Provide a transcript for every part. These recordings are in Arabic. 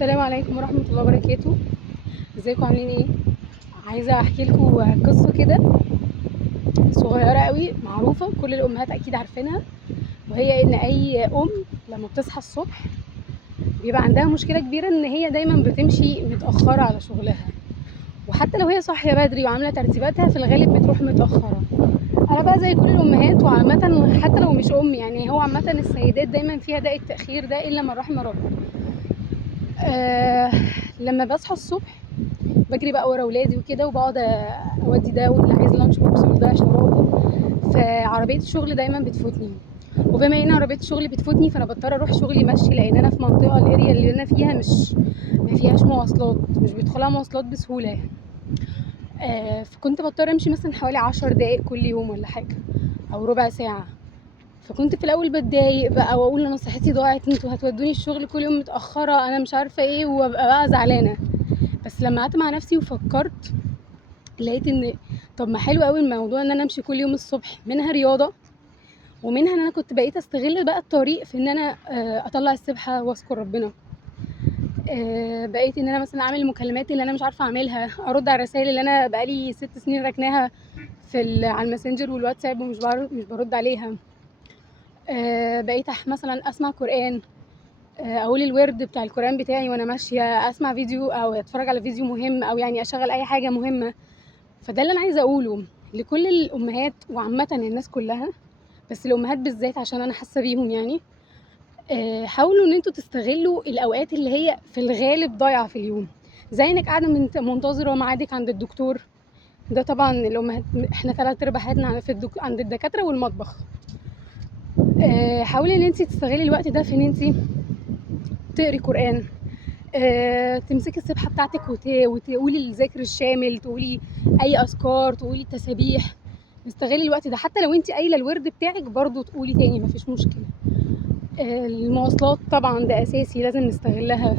السلام عليكم ورحمة الله وبركاته. ازيكم عاملين ايه؟ عايزة احكي لكم قصة كده صغيرة قوي معروفة، كل الامهات اكيد عارفينها، وهي ان اي ام لما بتصحى الصبح بيبقى عندها مشكلة كبيرة ان هي دايما بتمشي متأخرة على شغلها، وحتى لو هي صاحية بدري وعاملة ترتيباتها في الغالب بتروح متأخرة. انا بقى زي كل الامهات، وعامة حتى لو مش ام، يعني هو عامة السيدات دايما فيها داء التأخير ده الا من رحم ربي. آه لما بصحى الصبح بجري بقى ورا ولادي وكده، وبقعد اودي ده واللي عايز لانش بوكس وده شرابه، فعربيه الشغل دايما بتفوتني. وبما ان عربيه الشغل بتفوتني فانا بضطر اروح شغلي مشي، لان انا في منطقه الاريا اللي انا فيها مش ما فيهاش مواصلات، مش بيدخلها مواصلات بسهوله يعني. فكنت بضطر امشي مثلا حوالي 10 دقايق كل يوم ولا حاجه، او ربع ساعه. فكنت في الاول بتضايق بقى واقول انا صحتي ضاعت، انتوا هتودوني الشغل كل يوم متاخره، انا مش عارفه ايه، وابقى بقى زعلانه. بس لما قعدت مع نفسي وفكرت لقيت ان طب ما حلو قوي الموضوع ان انا امشي كل يوم الصبح، منها رياضه، ومنها ان انا كنت بقيت استغل بقى الطريق في ان انا اطلع السبحه واذكر ربنا. بقيت ان انا مثلا اعمل المكالمات اللي انا مش عارفه اعملها، ارد على الرسائل اللي انا بقالي 6 سنين راكناها على الماسنجر والواتساب ومش مش برد عليها. بقيت مثلا اسمع قران، اقول الورد بتاع القران بتاعي وانا ماشيه، اسمع فيديو او اتفرج على فيديو مهم، او يعني اشغل اي حاجه مهمه. فده اللي انا عايزه اقوله لكل الامهات وعامه الناس كلها، بس الامهات بالذات عشان انا حاسه بيهم يعني. حاولوا ان انتوا تستغلوا الاوقات اللي هي في الغالب ضايعه في اليوم، زي انك قاعده منتظره ميعادك عند الدكتور. ده طبعا الامهات احنا 3/4 حياتنا عند الدكاتره والمطبخ. حاولي ان انت تستغلي الوقت ده في ان انت تقري قران، تمسكي السبحه بتاعتك وتقولي الذكر الشامل، تقولي اي اذكار، تقولي تسابيح. استغلي الوقت ده، حتى لو انت قايله الورد بتاعك برضو تقولي تاني، مفيش مشكله. المواصلات طبعا ده اساسي لازم نستغلها.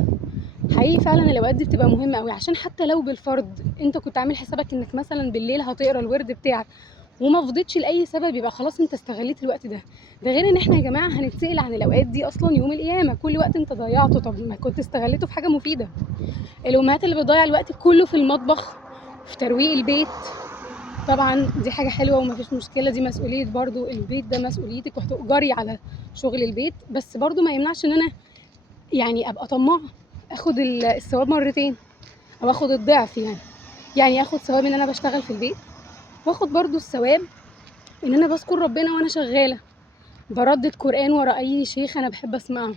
حقيقي فعلا الاوقات دي بتبقى مهمه قوي، عشان حتى لو بالفرض انت كنت عامل حسابك انك مثلا بالليل هتقرا الورد بتاعك وما فضيتش لاي سبب، يبقى خلاص انت استغليت الوقت ده. ده غير ان احنا يا جماعه هنتسال عن الاوقات دي اصلا يوم القيامه، كل وقت انت ضيعته طب ما كنت استغليته في حاجه مفيده. الامهات اللي بتضيع الوقت كله في المطبخ، في ترويق البيت، طبعا دي حاجه حلوه ومفيش مشكله، دي مسؤوليه برضو البيت، ده مسؤوليتك وهتؤجري على شغل البيت. بس برضو ما يمنعش ان انا يعني ابقى طماعه، اخد الثواب مرتين، او اخد الضعف يعني اخد ثواب ان انا بشتغل في البيت، واخد برضو الثواب ان انا بذكر ربنا وانا شغاله، بردد قران ورا اي شيخ انا بحب اسمعه.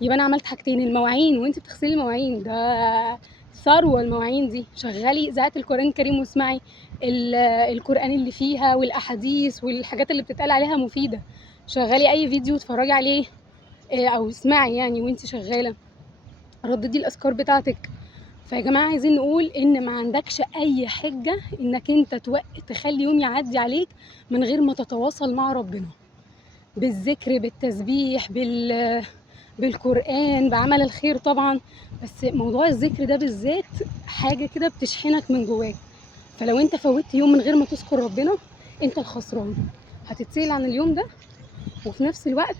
يبقى انا عملت حاجتين. المواعين وانت بتغسلي المواعين ده ثروه، المواعين دي شغلي اذاعه القران الكريم واسمعي القران اللي فيها والاحاديث والحاجات اللي بتتقال عليها مفيده. شغلي اي فيديو اتفرجي عليه، او اسمعي يعني وانت شغاله، رددي الاذكار بتاعتك. فيا جماعه عايزين نقول ان ما عندكش اي حجه انك انت تخلي يوم يعدي عليك من غير ما تتواصل مع ربنا بالذكر، بالتسبيح، بالقرآن، بعمل الخير طبعا. بس موضوع الذكر ده بالذات حاجة كده بتشحنك من جواك. فلو انت فوتت يوم من غير ما تذكر ربنا انت الخسران، هتتسأل عن اليوم ده، وفي نفس الوقت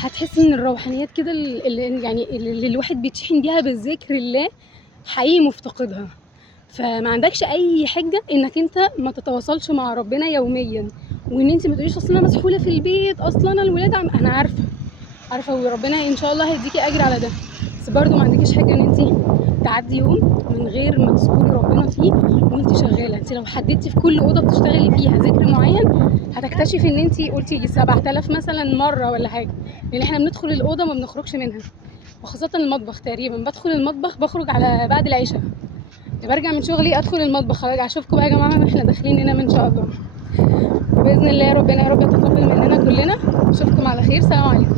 هتحس ان الروحانيات كده اللي الواحد بيتشحن بيها بالذكر الله حقيقي مفتقدها. فما عندكش اي حجه انك انت ما تتواصلش مع ربنا يوميا، وان انت ما تقوليش اصل انا مسحوله في البيت، اصلا انا الولاد انا عارفه وربنا ان شاء الله هيديكي اجر على ده. بس برضو ما عندكيش حاجه ان انت تعدي يوم من غير ما تذكري ربنا فيه وانت شغاله. انت لو حددتي في كل اوضه بتشتغلي فيها ذكر معين هتكتشفي ان انت قلتي 7000 مثلا مره ولا حاجه، لان احنا بندخل الاوضه ما بنخرجش منها، وخاصه المطبخ. تقريبا بدخل المطبخ بخرج على بعد العشاء، برجع من شغلي ادخل المطبخ ارجع اشوفكم بقى يا جماعه، احنا داخلين ننام ان شاء الله باذن الله. ربنا يا رب يتقبل مننا كلنا. اشوفكم على خير، سلام عليكم.